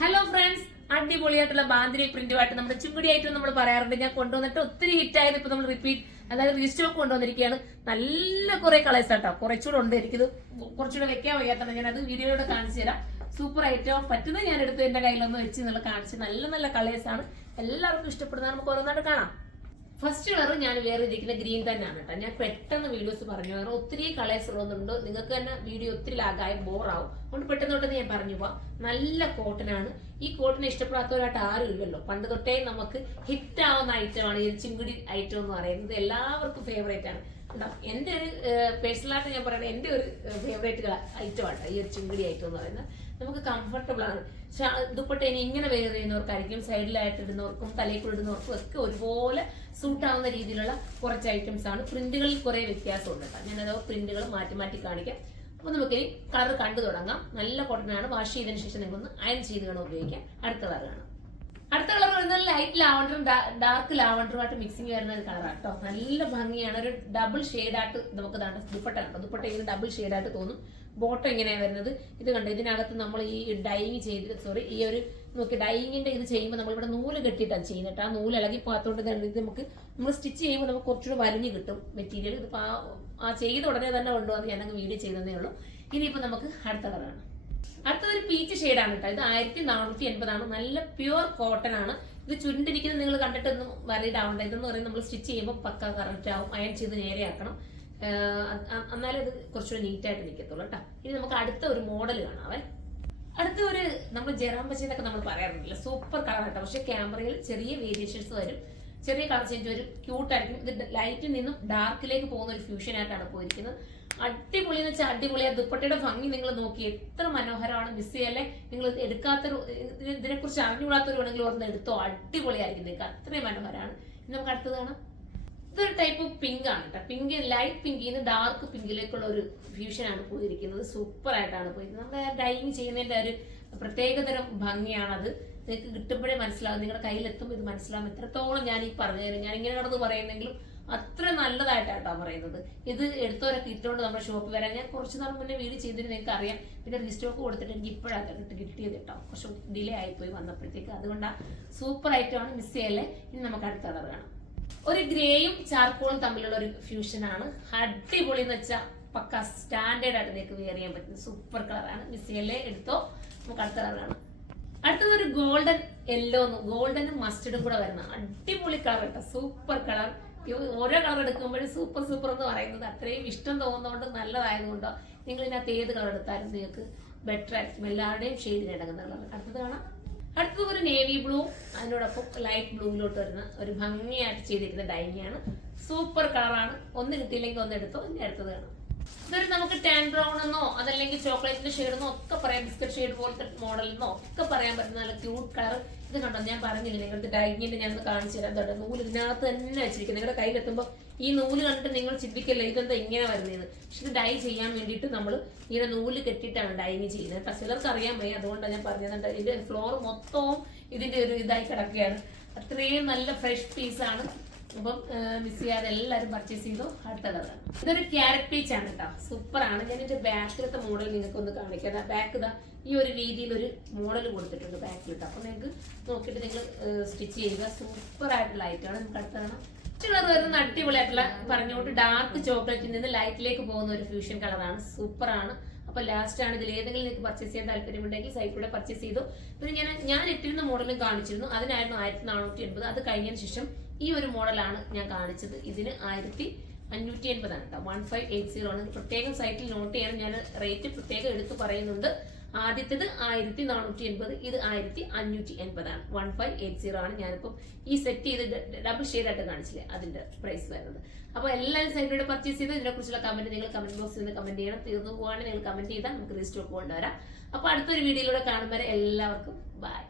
Hello friends, അടിപൊളിയായിട്ടുള്ള ബാന്തിനി പ്രിന്റുമായിട്ട് നമ്മുടെ ചുങ്കുടിയായിട്ട് നമ്മൾ പറയാറുണ്ട്. ഞാൻ കൊണ്ടുവന്നിട്ട് ഒത്തിരി ഹിറ്റായത് ഇപ്പൊ നമ്മൾ റിപ്പീറ്റ് അതായത് റീസ്റ്റോക്ക് കൊണ്ടുവന്നിരിക്കുകയാണ്. നല്ല കുറെ കളേഴ്സ് ആട്ടോ, കുറച്ചുകൂടെ ഉണ്ട്. എനിക്കിത് കുറച്ചുകൂടെ വെക്കാൻ വയ്യാത്തതാണ്. ഞാൻ അത് വീഡിയോയിലൂടെ കാണിച്ചു തരാം. സൂപ്പർ ഐറ്റം പറ്റുന്നത് ഞാൻ എടുത്ത് എന്റെ കയ്യിലൊന്ന് വെച്ച് എന്നുള്ള കാണിച്ച് നല്ല നല്ല കളേഴ്സ് ആണ്. എല്ലാവർക്കും ഇഷ്ടപ്പെടുന്ന നമുക്ക് ഓരോന്നായിട്ട് കാണാം. ഫസ്റ്റ് കളർ ഞാൻ വേറെ ഇരിക്കുന്ന ഗ്രീൻ തന്നെയാണ് കേട്ടോ. ഞാൻ പെട്ടെന്ന് വീഡിയോസ് പറഞ്ഞു, കാരണം ഒത്തിരി കളേഴ്സ് ഉള്ളതുണ്ട്. നിങ്ങൾക്ക് തന്നെ വീഡിയോ ഒത്തിരി ലാഗായി ബോറാവും. അതുകൊണ്ട് പെട്ടെന്ന് ഞാൻ പറഞ്ഞു പോവാം. നല്ല കോട്ടൺ ആണ്. ഈ കോട്ടൺ ഇഷ്ടപ്പെടാത്തവരായിട്ട് ആരും ഇല്ലല്ലോ. പണ്ട് തൊട്ടേ നമുക്ക് ഹിറ്റ് ആവുന്ന ഐറ്റമാണ് ഈ ചിങ്കുടി ഐറ്റം എന്ന് പറയുന്നത്. എല്ലാവർക്കും ഫേവറേറ്റ് ആണ്. എന്റെ ഒരു പേഴ്സണലായിട്ട് ഞാൻ പറയുന്നത് എന്റെ ഒരു ഫേവറേറ്റ് ഐറ്റം ആണ് ഈ ഒരു ചിങ്കുടി ഐറ്റം എന്ന് പറയുന്നത്. നമുക്ക് കംഫർട്ടബിൾ ആണ്. ദുപ്പട്ട ഇനി ഇങ്ങനെ വെയർ ചെയ്യുന്നവർക്കായിരിക്കും, സൈഡിലായിട്ട് ഇടുന്നവർക്കും തലയിൽ കൂടെ ഇടുന്നവർക്കും ഒക്കെ ഒരുപോലെ സൂട്ട് ആവുന്ന രീതിയിലുള്ള കുറച്ച് ഐറ്റംസ് ആണ്. പ്രിന്റുകളിൽ കുറെ വ്യത്യാസമുണ്ട് കേട്ടോ. ഞാനത് പ്രിന്റുകൾ മാറ്റി മാറ്റി കാണിക്കാം. അപ്പൊ നമുക്ക് ഈ കളർ കണ്ടു തുടങ്ങാം. നല്ല കോട്ടനാണ്. വാഷ് ചെയ്തതിനു ശേഷം നിങ്ങൾക്കൊന്ന് അയൺ ചെയ്ത് വേണം ഉപയോഗിക്കാൻ. അടുത്ത കളർ കാണാം. അടുത്ത കളർ വരുന്നത് ലൈറ്റ് ലാവണ്ടറും ഡാർക്ക് ലാവണ്ടറുമായിട്ട് മിക്സിങ് വരുന്ന ഒരു കളറാണ് കേട്ടോ. നല്ല ഭംഗിയാണ്. ഒരു ഡബിൾ ഷെയ്ഡായിട്ട് നമുക്ക് ദുപ്പട്ട കണ്ടോ. ദുപ്പട്ട ഇങ്ങനെ ഡബിൾ ഷെയ്ഡായിട്ട് തോന്നും. ബോട്ടം എങ്ങനെയാണ് വരുന്നത് ഇത് കണ്ടോ. ഇതിനകത്ത് നമ്മൾ ഈ ഡൈയിങ് ചെയ്ത് ഈ ഒരു നോക്കി ഡൈയിങ്ങിന്റെ ഇത് ചെയ്യുമ്പോൾ നമ്മൾ ഇവിടെ നൂല് കെട്ടിയിട്ടാണ് ചെയ്യുന്നത്. ആ നൂല് ഇളകി പാത്തോണ്ട് ഇത് നമ്മൾ സ്റ്റിച്ച് ചെയ്യുമ്പോൾ നമുക്ക് കുറച്ചുകൂടെ വലിഞ്ഞ് കിട്ടും മെറ്റീരിയൽ. ഇത് ആ ചെയ്ത ഉടനെ തന്നെ കൊണ്ടുവന്ന് ഞാനങ്ങ് വീഡിയോ ചെയ്തതേ ഉള്ളൂ. ഇനിയിപ്പോൾ നമുക്ക് അടുത്ത കളറാണ്. അടുത്തൊരു പീച്ച് ഷെയ്ഡാണ് കേട്ടോ. ഇത് 1480 നല്ല പ്യുവർ കോട്ടൺ ആണ്. ഇത് ചുരുണ്ടിരിക്കുന്നത് നിങ്ങൾ കണ്ടിട്ടൊന്നും വറീഡ് ആവണ്ട. ഇതെന്ന് പറയുന്നത് നമ്മൾ സ്റ്റിച്ച് ചെയ്യുമ്പോൾ പക്ക കറക്റ്റ് ആവും. അയൺ ചെയ്ത് നേരെയാക്കണം. എന്നാലും ഇത് കുറച്ചുകൂടി നീറ്റായിട്ട് നിൽക്കത്തുള്ളൂ കേട്ടോ. ഇനി നമുക്ക് അടുത്ത ഒരു മോഡൽ കാണാവേ. അടുത്ത ഒരു നമ്മൾ ജെറാം പച്ചയൊക്കെ നമ്മൾ പറയാറുണ്ടല്ലോ, സൂപ്പർ കളർ കേട്ടോ. പക്ഷെ ക്യാമറയിൽ ചെറിയ വേരിയേഷൻസ് വരും, ചെറിയ കളർ ചേഞ്ച് വരും. ക്യൂട്ടായിരിക്കും. ഇത് ലൈറ്റിൽ നിന്നും ഡാർക്കിലേക്ക് പോകുന്ന ഒരു ഫ്യൂഷൻ ആയിട്ടാണ് പോയിരിക്കുന്നത്. അടിപൊളി എന്ന് വെച്ചാൽ അടിപൊളിയാ. ദുപ്പട്ടയുടെ ഭംഗി നിങ്ങൾ നോക്കി എത്ര മനോഹരമാണ്. മിസ് ചെയ്യല്ലേ. നിങ്ങൾ എടുക്കാത്തൊരു ഇതിനെക്കുറിച്ച് അറിഞ്ഞുകൂടാത്തവർ വേണമെങ്കിൽ ഓർന്ന് എടുത്തോ. അടിപൊളിയായിരിക്കും. നിങ്ങൾക്ക് അത്രയും മനോഹരമാണ്. ഇനി നമുക്ക് അടുത്തത് കാണാം. ഇതൊരു ടൈപ്പ് പിങ്ക് ആണ് കേട്ടോ. പിങ്ക് ലൈറ്റ് പിങ്കിൽ നിന്ന് ഡാർക്ക് പിങ്കിലേക്കുള്ള ഒരു ഫ്യൂഷൻ ആണ് പോയിരിക്കുന്നത്. സൂപ്പർ ആയിട്ടാണ് പോയിരിക്കുന്നത്. നമ്മുടെ ഡൈയിങ് ചെയ്യുന്നതിന്റെ ഒരു പ്രത്യേകതരം ഭംഗിയാണത്. നിങ്ങൾക്ക് കിട്ടുമ്പോഴേ മനസ്സിലാവും. നിങ്ങളുടെ കയ്യിലെത്തുമ്പോൾ ഇത് മനസ്സിലാവും എത്രത്തോളം ഞാൻ ഈ പറഞ്ഞുതരും. ഞാൻ ഇങ്ങനെ കടന്ന് പറയുന്നെങ്കിലും അത്ര നല്ലതായിട്ടാട്ടോ പറയുന്നത്. ഇത് എടുത്തവരൊക്കെ ഇട്ടുകൊണ്ട് നമ്മുടെ ഷോപ്പിൽ വരാൻ ഞാൻ കുറച്ച് നാൾ മുന്നേ വീഡിയോ ചെയ്തിട്ട് നിങ്ങൾക്ക് അറിയാം. പിന്നെ റീസ്റ്റോക്ക് കൊടുത്തിട്ട് എനിക്ക് ഇപ്പോഴാണ് കിട്ടിയത് കേട്ടോ. കുറച്ച് ഡിലേ ആയിപ്പോയി വന്നപ്പോഴത്തേക്ക്. അതുകൊണ്ടാണ് സൂപ്പർ ഐറ്റമാണ്. മിസ് ചെയ്യല്ലേ. ഇനി നമുക്ക് അടുത്ത കളർ കാണാം. ഒരു ഗ്രേയും ചാർക്കോളും തമ്മിലുള്ള ഒരു ഫ്യൂഷൻ ആണ്. അടിപൊളി എന്ന് വെച്ചാൽ പക്ക സ്റ്റാൻഡേർഡ് ആയിട്ട് നിങ്ങൾക്ക് വെയർ ചെയ്യാൻ പറ്റുന്ന സൂപ്പർ കളറാണ്. മിസ് ചെയ്യല്ലേ, എടുത്തോ. നമുക്ക് അടുത്ത കളർ കാണാം. അടുത്തത് ഒരു ഗോൾഡൻ യെല്ലോ, ഗോൾഡനും മസ്റ്റർഡും കൂടെ വരുന്ന അടിപൊളി കളർ കേട്ടോ. Super colour. ഓരോ കളർ എടുക്കുമ്പോഴും സൂപ്പർ സൂപ്പർ എന്ന് പറയുന്നത് അത്രയും ഇഷ്ടം തോന്നുന്നതുകൊണ്ട് നല്ലതായതുകൊണ്ടോ നിങ്ങൾ ഇതിനകത്ത് ഏത് കളർ എടുത്താലും നിങ്ങൾക്ക് ബെറ്റർ ആയിരിക്കും. എല്ലാവരുടെയും ഷെയ്ഡിന് ഇടങ്ങുന്ന കളർ. അടുത്തത് കാണാം. അടുത്തത് ഒരു നേവി ബ്ലൂ, അതിനോടൊപ്പം ലൈറ്റ് ബ്ലൂവിലോട്ട് വരുന്ന ഒരു ഭംഗിയായിട്ട് ചെയ്തിരിക്കുന്ന ഡൈനിയാണ്. സൂപ്പർ കളറാണ്. ഒന്ന് കിട്ടിയില്ലെങ്കിൽ ഒന്ന് എടുത്തോ. ഇനി അടുത്തത് കാണാം. ഇതൊരു നമുക്ക് ടാൻ ബ്രൗൺ എന്നോ അതല്ലെങ്കിൽ ചോക്ലേറ്റിന്റെ ഷെയ്ഡെന്നോ ഒക്കെ പറയാം. ബിസ്ക്കറ്റ് ഷെയ്ഡ് പോലത്തെ മോഡൽ എന്നോ ഒക്കെ പറയാൻ പറ്റുന്ന നല്ല ക്യൂട്ട് കളർ. ഇത് കണ്ടോ, ഞാൻ പറഞ്ഞില്ല നിങ്ങൾക്ക് ഡൈനിങ്ങിന്റെ ഞാനൊന്ന് കാണിച്ചു തരാം. എന്താ നൂല് ഇതിനകത്ത് തന്നെ വെച്ചിരിക്കുന്നത്. നിങ്ങളുടെ കയ്യിലെത്തുമ്പോൾ ഈ നൂല് കണ്ടിട്ട് നിങ്ങൾ ചിന്തിക്കല്ലേ ഇതെന്താ ഇങ്ങനെ വരുന്നതെന്ന്. പക്ഷെ ഇത് ഡൈ ചെയ്യാൻ വേണ്ടിയിട്ട് നമ്മൾ ഇങ്ങനെ നൂല് കെട്ടിയിട്ടാണ് ഡൈനിങ് ചെയ്യുന്നത്. പക്ഷെ ചിലർക്ക് അറിയാൻ വയ്യ, അതുകൊണ്ടാണ് ഞാൻ പറഞ്ഞത്. ഇതിന്റെ ഫ്ലോർ മൊത്തവും ഇതിന്റെ ഒരു ഇതായി കിടക്കുകയാണ്. അത്രയും നല്ല ഫ്രഷ് പീസാണ്. അപ്പം മിസ് ചെയ്യാതെ എല്ലാവരും പർച്ചേസ് ചെയ്തോ. അടുത്ത കളറാണ്. ഇതൊരു ക്യാരറ്റ് പീച്ച് ആണ് കേട്ടോ. സൂപ്പർ ആണ്. ഞാൻ ഇതിന്റെ ബാക്കിലത്തെ മോഡൽ നിങ്ങൾക്ക് ഒന്ന് കാണിക്കാം. ബാക്ക് ഇതാ ഈ ഒരു രീതിയിൽ ഒരു മോഡൽ കൊടുത്തിട്ടുണ്ട് ബാക്കിലിട്ട്. അപ്പൊ നിങ്ങൾക്ക് നോക്കിയിട്ട് നിങ്ങൾ സ്റ്റിച്ച് ചെയ്യുക. സൂപ്പർ ആയിട്ടുള്ള ഐറ്റമാണ്. നമുക്ക് അടുത്ത കാണാം. കളർ വരുന്ന അടിപൊളിയായിട്ടുള്ള പറഞ്ഞുകൊണ്ട് ഡാർക്ക് ചോക്ലേറ്റിൽ നിന്ന് ലൈറ്റിലേക്ക് പോകുന്ന ഒരു ഫ്യൂഷൻ കളറാണ്. സൂപ്പർ ആണ്. അപ്പൊ ലാസ്റ്റ് ആണ്. ഇതിൽ ഏതെങ്കിലും നിങ്ങൾക്ക് പർച്ചേസ് ചെയ്യാൻ താല്പര്യമുണ്ടെങ്കിൽ സൈറ്റിലൂടെ പർച്ചേസ് ചെയ്തു. പിന്നെ ഞാൻ ഇട്ടിരുന്ന മോഡലും കാണിച്ചിരുന്നു. അതിനായിരുന്നു 1480. അത് കഴിഞ്ഞതിന് ശേഷം ഈ ഒരു മോഡലാണ് ഞാൻ കാണിച്ചത്. ഇതിന് 1580 ആണ് കേട്ടോ. 1580 ആണ്. പ്രത്യേകം സൈറ്റിൽ നോട്ട് ചെയ്യണം. ഞാൻ റേറ്റ് പ്രത്യേകം എടുത്ത് പറയുന്നുണ്ട്. ആദ്യത്തേത് 1480, ഇത് 1580 ആണ്. 1580 ആണ്. ഞാനിപ്പം ഈ സെറ്റ് ചെയ്ത് ഡബിൾ ഷെയ്ഡായിട്ട് കാണിച്ചില്ലേ, അതിന്റെ പ്രൈസ് വരുന്നത്. അപ്പൊ എല്ലാവരും സൈറ്റിലൂടെ പർച്ചേസ് ചെയ്ത് ഇതിനെക്കുറിച്ചുള്ള കമന്റ് നിങ്ങൾ കമന്റ് ബോക്സിൽ നിന്ന് കമന്റ് ചെയ്യണം. തീർന്നു പോവാണെങ്കിൽ നിങ്ങൾ കമന്റ് ചെയ്താൽ നമുക്ക് റീസ്റ്റോക്ക് കൊണ്ടുവരാം. അപ്പൊ അടുത്തൊരു വീഡിയോയിലൂടെ കാണുമ്പോൾ എല്ലാവർക്കും ബൈ.